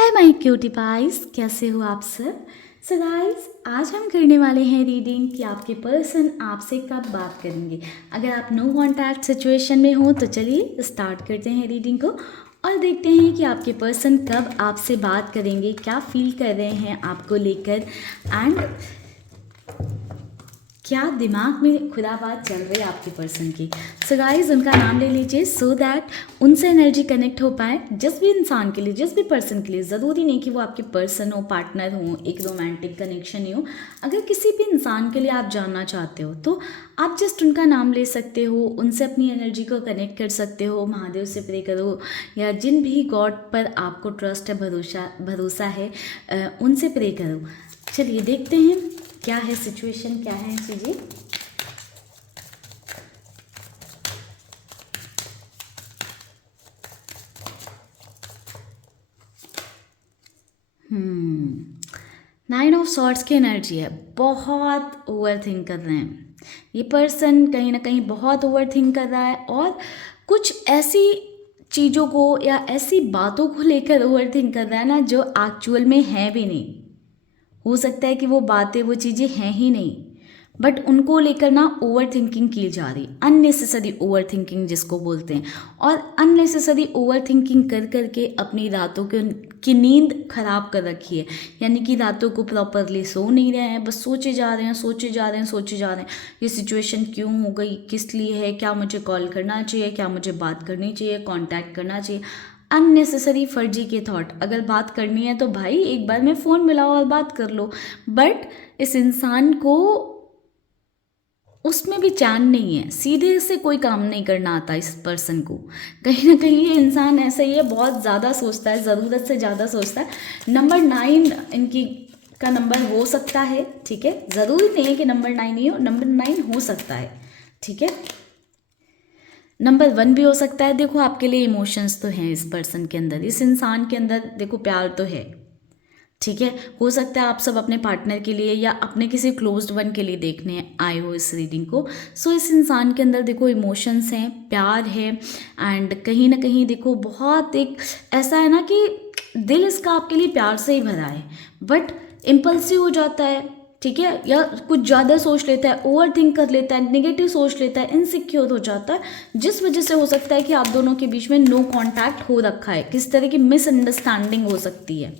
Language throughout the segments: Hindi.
हाय माय क्यूटी पाइस, कैसे हो आप सब। सो गाइस, आज हम करने वाले हैं रीडिंग कि आपके पर्सन आपसे कब बात करेंगे। अगर आप नो कॉन्टैक्ट सिचुएशन में हो तो चलिए स्टार्ट करते हैं रीडिंग को और देखते हैं कि आपके पर्सन कब आपसे बात करेंगे, क्या फील कर रहे हैं आपको लेकर एंड क्या दिमाग में खुराबात चल रही है आपके पर्सन की। सो गाइस, उनका नाम ले लीजिए सो दैट उनसे एनर्जी कनेक्ट हो पाए। जिस भी इंसान के लिए, जिस भी पर्सन के लिए, ज़रूरी नहीं कि वो आपके पर्सन हो, पार्टनर हो, एक रोमांटिक कनेक्शन ही हो। अगर किसी भी इंसान के लिए आप जानना चाहते हो तो आप जस्ट उनका नाम ले सकते हो, उनसे अपनी एनर्जी को कनेक्ट कर सकते हो। महादेव से प्रे करो या जिन भी गॉड पर आपको ट्रस्ट है, भरोसा है, उनसे प्रे करो। चलिए देखते हैं क्या है सिचुएशन, क्या है चीज़ें। नाइन ऑफ सॉर्ड्स की एनर्जी है। बहुत ओवर थिंक कर रहे हैं ये पर्सन, कहीं ना कहीं बहुत ओवर थिंक कर रहा है और कुछ ऐसी चीज़ों को या ऐसी बातों को लेकर ओवर थिंक कर रहा है ना, जो एक्चुअल में है भी नहीं। हो सकता है कि वो बातें, वो चीज़ें हैं ही नहीं, बट उनको लेकर ना ओवर थिंकिंग की जा रही, अननेसेसरी ओवर थिंकिंग जिसको बोलते हैं। और अननेसेसरी ओवर थिंकिंग कर करके अपनी रातों की नींद खराब कर रखी है। यानी कि रातों को प्रॉपरली सो नहीं रहे हैं, बस सोचे जा रहे हैं, सोचे जा रहे हैं, सोचे जा रहे हैं। ये सिचुएशन क्यों हो गई, किस लिए है, क्या मुझे कॉल करना चाहिए, क्या मुझे बात करनी चाहिए, कांटेक्ट करना चाहिए। अननेसेसरी फर्जी के थॉट। अगर बात करनी है तो भाई एक बार में फ़ोन मिलाओ और बात कर लो, बट इस इंसान को उसमें भी चैन नहीं है। सीधे से कोई काम नहीं करना आता इस पर्सन को। कहीं ना कहीं ये इंसान ऐसा ही है, बहुत ज़्यादा सोचता है, ज़रूरत से ज़्यादा सोचता है। नंबर 9 इनकी का नंबर हो सकता है, ठीक है। ज़रूरी नहीं है कि नंबर 9 ही हो, नंबर 9 हो सकता है, ठीक है। नंबर 1 भी हो सकता है। देखो, आपके लिए इमोशंस तो हैं इस पर्सन के अंदर, इस इंसान के अंदर देखो प्यार तो है, ठीक है। हो सकता है आप सब अपने पार्टनर के लिए या अपने किसी क्लोज्ड वन के लिए देखने आए हो इस रीडिंग को। सो इस इंसान के अंदर देखो इमोशंस हैं, प्यार है एंड कहीं ना कहीं देखो बहुत एक ऐसा है ना कि दिल इसका आपके लिए प्यार से ही भरा है, बट इम्पल्सिव हो जाता है, ठीक है। या कुछ ज़्यादा सोच लेता है, ओवर थिंक कर लेता है, नेगेटिव सोच लेता है, इनसिक्योर हो जाता है, जिस वजह से हो सकता है कि आप दोनों के बीच में नो कॉन्टैक्ट हो रखा है। किस तरह की मिसअंडरस्टैंडिंग हो सकती है।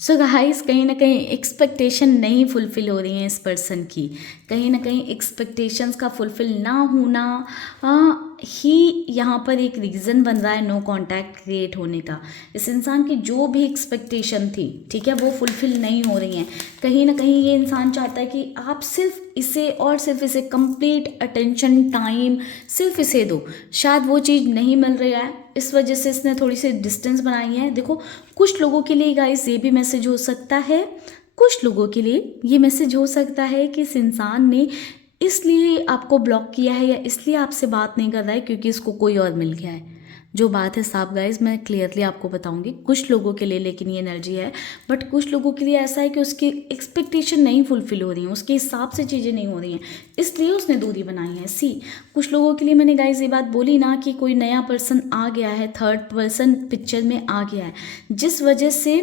सो गाइस, कहीं ना कहीं एक्सपेक्टेशन नहीं फुलफिल हो रही हैं इस पर्सन की। कहीं ना कहीं एक्सपेक्टेशंस का फुलफिल ना होना ही यहाँ पर एक रीज़न बन रहा है नो कांटेक्ट क्रिएट होने का। इस इंसान की जो भी एक्सपेक्टेशन थी, ठीक है, वो फुलफिल नहीं हो रही हैं। कहीं ना कहीं ये इंसान चाहता है कि आप सिर्फ इसे और सिर्फ इसे कंप्लीट अटेंशन, टाइम सिर्फ इसे दो। शायद वो चीज़ नहीं मिल रही है, इस वजह से इसने थोड़ी सी डिस्टेंस बनाई है। देखो, कुछ लोगों के लिए गाइस ये भी मैसेज हो सकता है, कुछ लोगों के लिए ये मैसेज हो सकता है कि इस इंसान ने इसलिए आपको ब्लॉक किया है या इसलिए आपसे बात नहीं कर रहा है क्योंकि इसको कोई और मिल गया है। जो बात है साहब गाइस, मैं क्लियरली आपको बताऊंगी। कुछ लोगों के लिए लेकिन ये एनर्जी है, बट कुछ लोगों के लिए ऐसा है कि उसकी एक्सपेक्टेशन नहीं फुलफिल हो रही हैं, उसके हिसाब से चीज़ें नहीं हो रही हैं, इसलिए उसने दूरी बनाई है। सी, कुछ लोगों के लिए मैंने गाइस ये बात बोली ना कि कोई नया पर्सन आ गया है, थर्ड पर्सन पिक्चर में आ गया है, जिस वजह से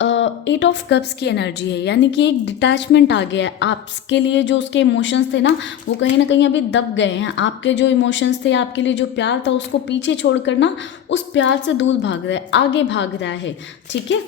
8 ऑफ कप्स की एनर्जी है। यानी कि एक डिटैचमेंट आ गया है आपके लिए। जो उसके इमोशंस थे ना, वो कहीं ना कहीं अभी दब गए हैं। आपके जो इमोशंस थे, आपके लिए जो प्यार था, उसको पीछे छोड़कर ना उस प्यार से दूर भाग रहा है, आगे भाग रहा है, ठीक है।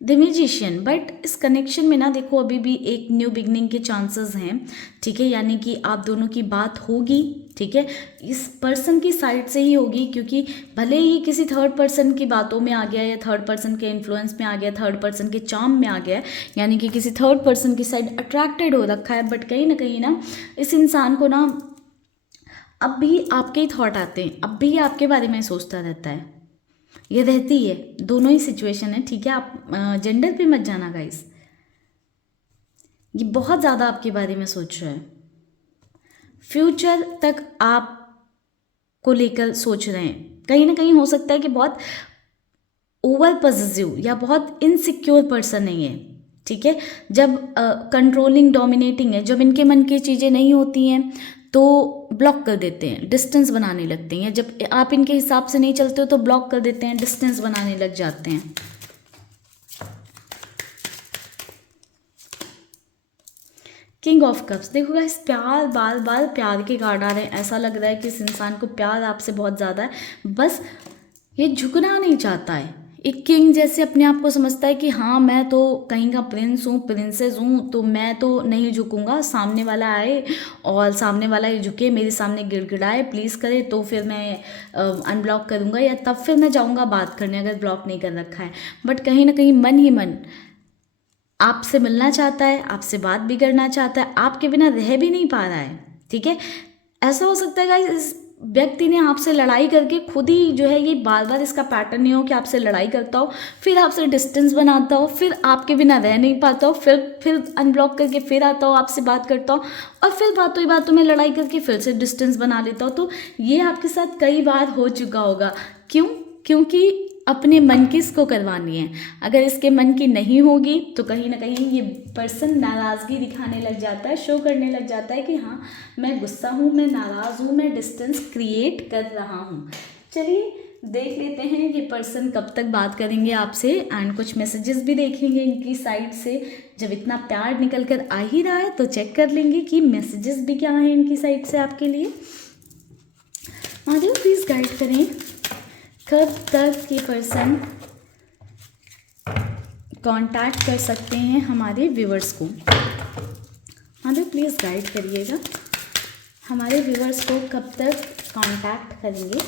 द म्यूजिशियन, बट इस कनेक्शन में ना देखो अभी भी एक न्यू बिगनिंग के चांसेस हैं, ठीक है। यानी कि आप दोनों की बात होगी, ठीक है। इस पर्सन की साइड से ही होगी, क्योंकि भले ही किसी थर्ड पर्सन की बातों में आ गया या थर्ड पर्सन के इन्फ्लुएंस में आ गया, थर्ड पर्सन के चार्म में आ गया, यानी कि किसी थर्ड पर्सन की साइड अट्रैक्टेड हो रखा है, बट कहीं ना इस इंसान को ना अब भी आपके ही थॉट आते हैं, अब भी आपके बारे में सोचता रहता है। ये रहती है, दोनों ही सिचुएशन है, ठीक है। आप जेंडर पे मत जाना गाइस। ये बहुत ज़्यादा आपके बारे में सोच रहा है, फ्यूचर तक आप को लेकर सोच रहे हैं। कहीं ना कहीं हो सकता है कि बहुत ओवर पॉजिटिव या बहुत इनसिक्योर पर्सन नहीं है, ठीक है। जब कंट्रोलिंग डोमिनेटिंग है, जब इनके मन की चीज़ें नहीं होती हैं तो ब्लॉक कर देते हैं, डिस्टेंस बनाने लगते हैं। जब आप इनके हिसाब से नहीं चलते हो तो ब्लॉक कर देते हैं, डिस्टेंस बनाने लग जाते हैं। किंग ऑफ कप्स, देखो गाइस प्यार, बार बार प्यार के कार्ड आ रहे हैं। ऐसा लग रहा है कि इस इंसान को प्यार आपसे बहुत ज़्यादा है, बस ये झुकना नहीं चाहता है। एक किंग जैसे अपने आप को समझता है कि हाँ मैं तो कहीं का प्रिंस हूँ, प्रिंसेस हूँ, तो मैं तो नहीं झुकूंगा। सामने वाला आए और सामने वाला ये झुके, मेरे सामने गिड़गिड़ाए, प्लीज़ करे तो फिर मैं अनब्लॉक करूँगा या तब फिर मैं जाऊँगा बात करने, अगर ब्लॉक नहीं कर रखा है। बट कहीं ना कहीं मन ही मन आपसे मिलना चाहता है, आपसे बात भी करना चाहता है, आपके बिना रह भी नहीं पा रहा है। ठीक है, ऐसा हो सकता है गाइस इस व्यक्ति ने आपसे लड़ाई करके खुद ही जो है, ये बार बार इसका पैटर्न नहीं हो कि आपसे लड़ाई करता हो, फिर आपसे डिस्टेंस बनाता हो, फिर आपके बिना रह नहीं पाता हो, फिर अनब्लॉक करके फिर आता हो, आपसे बात करता हो, और फिर बातों ही बातों में लड़ाई करके फिर से डिस्टेंस बना लेता हो। तो ये आपके साथ कई बार हो चुका होगा। क्यों? क्योंकि अपने मन की इसको करवानी है। अगर इसके मन की नहीं होगी तो कहीं ना कहीं ये पर्सन नाराज़गी दिखाने लग जाता है, शो करने लग जाता है कि हाँ मैं गुस्सा हूँ, मैं नाराज़ हूँ, मैं डिस्टेंस क्रिएट कर रहा हूँ। चलिए देख लेते हैं ये पर्सन कब तक बात करेंगे आपसे, एंड कुछ मैसेजेस भी देखेंगे इनकी साइड से। जब इतना प्यार निकल कर आ ही रहा है तो चेक कर लेंगे कि मैसेजेस भी क्या हैं इनकी साइड से आपके लिए। महादेव प्लीज़ गाइड करें कब तक ये पर्सन कांटेक्ट कर सकते हैं हमारे व्यूवर्स को। महादेव प्लीज़ गाइड करिएगा, हमारे व्यूवर्स को कब तक कांटेक्ट करेंगे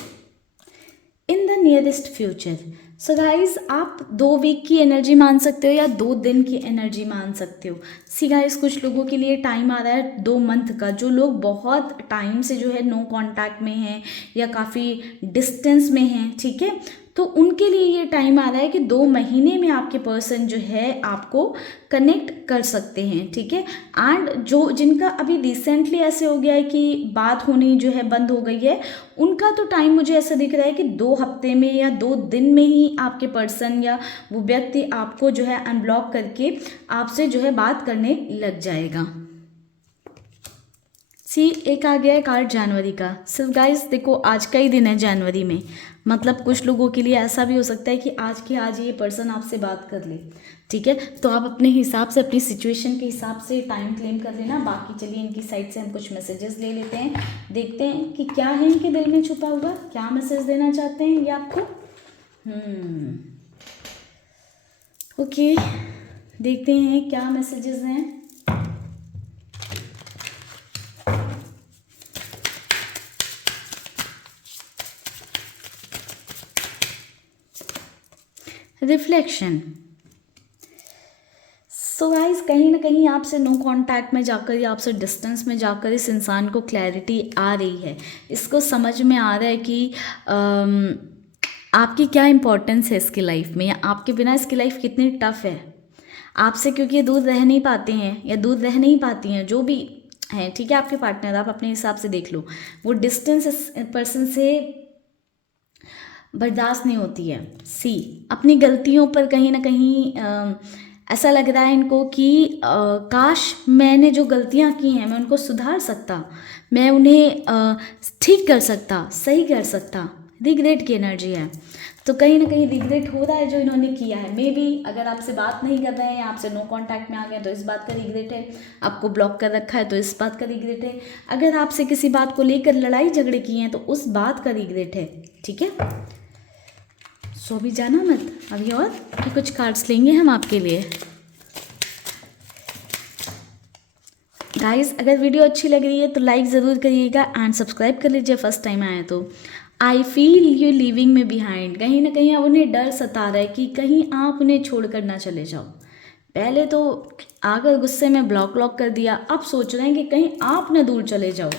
in the nearest future. So guys आप 2 वीक की एनर्जी मान सकते हो या 2 दिन की एनर्जी मान सकते हो। सी गाइज कुछ लोगों के लिए टाइम आ रहा है 2 मंथ का, जो लोग बहुत टाइम से जो है नो कांटेक्ट में हैं या काफ़ी डिस्टेंस में हैं, ठीक है, तो उनके लिए ये टाइम आ रहा है कि 2 महीने में आपके पर्सन जो है आपको कनेक्ट कर सकते हैं। ठीक है, एंड जो जिनका अभी रिसेंटली ऐसे हो गया है कि बात होनी जो है बंद हो गई है, उनका तो टाइम मुझे ऐसा दिख रहा है कि 2 हफ्ते में या 2 दिन में ही आपके पर्सन या वो व्यक्ति आपको जो है अनब्लॉक करके आपसे जो है बात करने लग जाएगा। सी एक आ गया है कार्ड जनवरी का। सिर्फ गाइस देखो आज का ही दिन है जनवरी में, मतलब कुछ लोगों के लिए ऐसा भी हो सकता है कि आज के आज ये पर्सन आपसे बात कर ले। ठीक है, तो आप अपने हिसाब से, अपनी सिचुएशन के हिसाब से टाइम क्लेम कर लेना। बाकी चलिए इनकी साइड से हम कुछ मैसेजेस ले लेते हैं, देखते हैं कि क्या है इनके दिल में छुपा हुआ, क्या मैसेज देना चाहते हैं ये आपको। ओके, देखते हैं क्या मैसेजेस हैं। रिफ्लेक्शन। सो गाइस कहीं ना कहीं आपसे नो कांटेक्ट में जाकर या आपसे डिस्टेंस में जाकर इस इंसान को क्लैरिटी आ रही है। इसको समझ में आ रहा है कि आपकी क्या इम्पोर्टेंस है इसकी लाइफ में, या आपके बिना इसकी लाइफ कितनी टफ है। आपसे क्योंकि ये दूर रह नहीं पाते हैं या दूर रह नहीं पाती हैं, जो भी हैं, ठीक है, आपके पार्टनर, आप अपने हिसाब से देख लो, वो डिस्टेंस इस पर्सन से बर्दाश्त नहीं होती है। सी अपनी गलतियों पर कहीं ना कहीं ऐसा लग रहा है इनको कि काश मैंने जो गलतियां की हैं मैं उनको सुधार सकता, मैं उन्हें ठीक कर सकता, सही कर सकता। रिग्रेट की एनर्जी है, तो कहीं ना कहीं रिग्रेट हो रहा है जो इन्होंने किया है। मे बी अगर आपसे बात नहीं कर रहे हैं, आपसे नो कांटेक्ट में आ गए तो इस बात का रिग्रेट है, आपको ब्लॉक कर रखा है तो इस बात का रिग्रेट है, अगर आपसे किसी बात को लेकर लड़ाई झगड़े किए हैं तो उस बात का रिग्रेट है। ठीक है, सो अभी जाना मत, अभी और भी कुछ कार्ड्स लेंगे हम आपके लिए। गाइस अगर वीडियो अच्छी लग रही है तो लाइक ज़रूर करिएगा एंड सब्सक्राइब कर लीजिए फर्स्ट टाइम आए तो। आई फील यू लिविंग में बिहाइंड, कहीं ना कहीं अब उन्हें डर सता रहा है कि कहीं आप उन्हें छोड़ कर ना चले जाओ। पहले तो आकर गुस्से में ब्लॉक कर दिया, अब सोच रहे हैं कि कहीं आप ना दूर चले जाओ।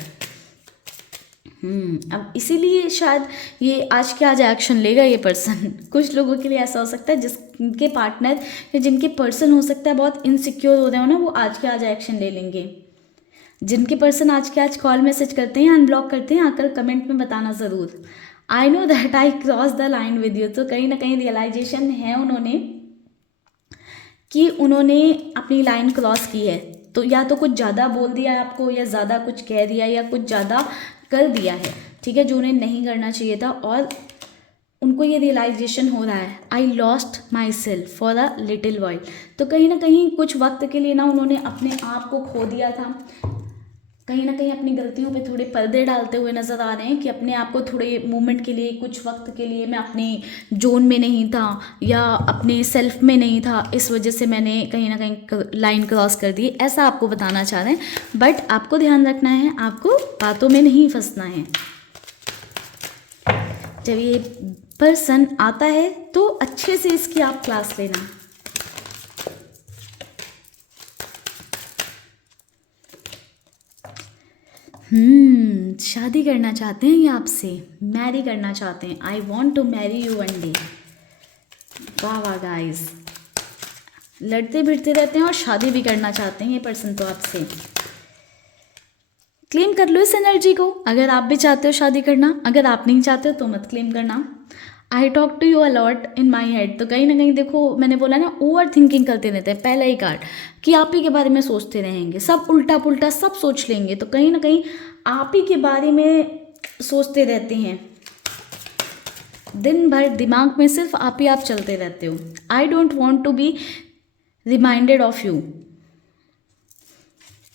अब इसीलिए शायद ये आज के आज एक्शन लेगा ये पर्सन। कुछ लोगों के लिए ऐसा हो सकता है जिनके पार्टनर या जिनके पर्सन हो सकता है बहुत इनसिक्योर हो रहे हो ना, वो आज के आज एक्शन ले लेंगे। जिनके पर्सन आज के आज कॉल मैसेज करते हैं, अनब्लॉक करते हैं, आकर कमेंट में बताना ज़रूर। I know that I cross the line with you, तो कहीं ना कहीं रियलाइजेशन है उन्होंने कि उन्होंने अपनी लाइन क्रॉस की है, तो या तो कुछ ज़्यादा बोल दिया है आपको, या ज़्यादा कुछ कह दिया, या कुछ ज़्यादा कर दिया है, ठीक है, जो उन्हें नहीं करना चाहिए था। और उनको ये रियलाइजेशन हो रहा है, I lost my self for a little while. तो कहीं ना कहीं कुछ वक्त के लिए ना उन्होंने अपने आप को खो दिया था। कहीं ना कहीं अपनी गलतियों पे थोड़े पर्दे डालते हुए नज़र आ रहे हैं कि अपने आप को थोड़े मोमेंट के लिए, कुछ वक्त के लिए मैं अपने जोन में नहीं था या अपने सेल्फ में नहीं था, इस वजह से मैंने कहीं ना कहीं लाइन क्रॉस कर दी, ऐसा आपको बताना चाह रहे हैं। बट आपको ध्यान रखना है, आपको बातों में नहीं फंसना है। जब ये पर्सन आता है तो अच्छे से इसकी आप क्लास लेना। शादी करना चाहते हैं ये आपसे, मैरी करना चाहते हैं। I want to marry you one day. वाह वाह गाइस, लड़ते भिड़ते रहते हैं और शादी भी करना चाहते हैं ये पर्सन तो आपसे। क्लेम कर लो इस एनर्जी को, अगर आप भी चाहते हो शादी करना। अगर आप नहीं चाहते हो तो मत क्लेम करना। I talk to you a lot in my head. तो कहीं ना कहीं देखो, मैंने बोला ना, ओवर थिंकिंग करते रहते हैं, पहला ही कार्ड कि आप ही के बारे में सोचते रहेंगे, सब उल्टा पुल्टा सब सोच लेंगे। तो कहीं ना कहीं आप ही के बारे में सोचते रहते हैं, दिन भर दिमाग में सिर्फ आप ही आप चलते रहते हो। I don't want to be reminded of you.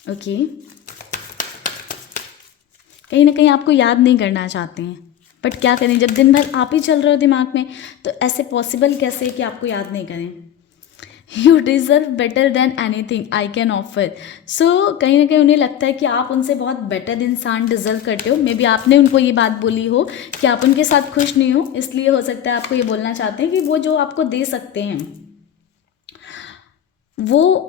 Okay, कहीं ना कहीं आपको याद नहीं करना चाहते हैं, बट क्या करें, जब दिन भर आप ही चल रहे हो दिमाग में, तो ऐसे पॉसिबल कैसे कि आपको याद नहीं करें। You deserve better than anything I can offer. So कहीं ना कहीं उन्हें लगता है कि आप उनसे बहुत बेटर इंसान डिज़र्व करते हो। मे बी आपने उनको ये बात बोली हो कि आप उनके साथ खुश नहीं हो, इसलिए हो सकता है आपको ये बोलना चाहते हैं कि वो जो आपको दे सकते हैं, वो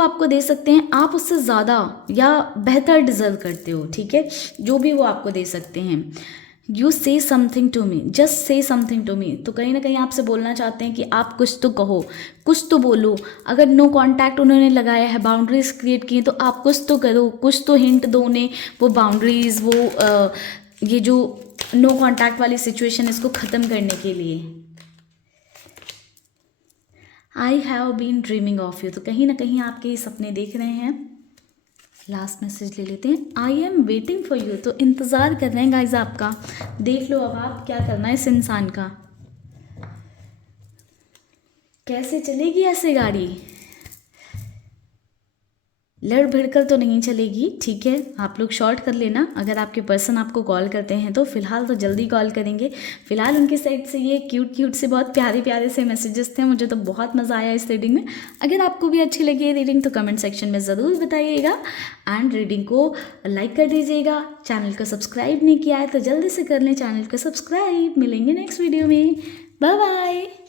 आपको दे सकते हैं, आप उससे ज़्यादा या बेहतर डिज़र्व करते हो, ठीक है, जो भी वो आपको दे सकते हैं। You say something to me, just say something to me. तो कहीं ना कहीं आपसे बोलना चाहते हैं कि आप कुछ तो कहो, कुछ तो बोलो। अगर नो कॉन्टैक्ट उन्होंने लगाया है, बाउंड्रीज क्रिएट की, तो आप कुछ तो करो, कुछ तो हिंट दो उन्हें, वो बाउंड्रीज, वो ये जो नो कॉन्टैक्ट वाली सिचुएशन, इसको ख़त्म करने के लिए। I have been dreaming of you. तो कहीं ना कहीं आपके ये सपने देख रहे हैं। लास्ट मैसेज ले लेते हैं। I am waiting for you. तो इंतज़ार कर रहे हैं गाइज आपका। देख लो अब आप क्या करना है इस इंसान का। कैसे चलेगी ऐसे गाड़ी, लड़ भिड़कर तो नहीं चलेगी, ठीक है। आप लोग शॉर्ट कर लेना। अगर आपके पर्सन आपको कॉल करते हैं तो फ़िलहाल तो जल्दी कॉल करेंगे। फ़िलहाल उनकी साइड से ये क्यूट से बहुत प्यारे प्यारे से मैसेजेस थे। मुझे तो बहुत मज़ा आया इस रीडिंग में। अगर आपको भी अच्छी लगी ये रीडिंग तो कमेंट सेक्शन में ज़रूर बताइएगा, एंड रीडिंग को लाइक कर दीजिएगा। चैनल को सब्सक्राइब नहीं किया है तो जल्दी से कर लें चैनल को सब्सक्राइब। मिलेंगे नेक्स्ट वीडियो में। Bye bye.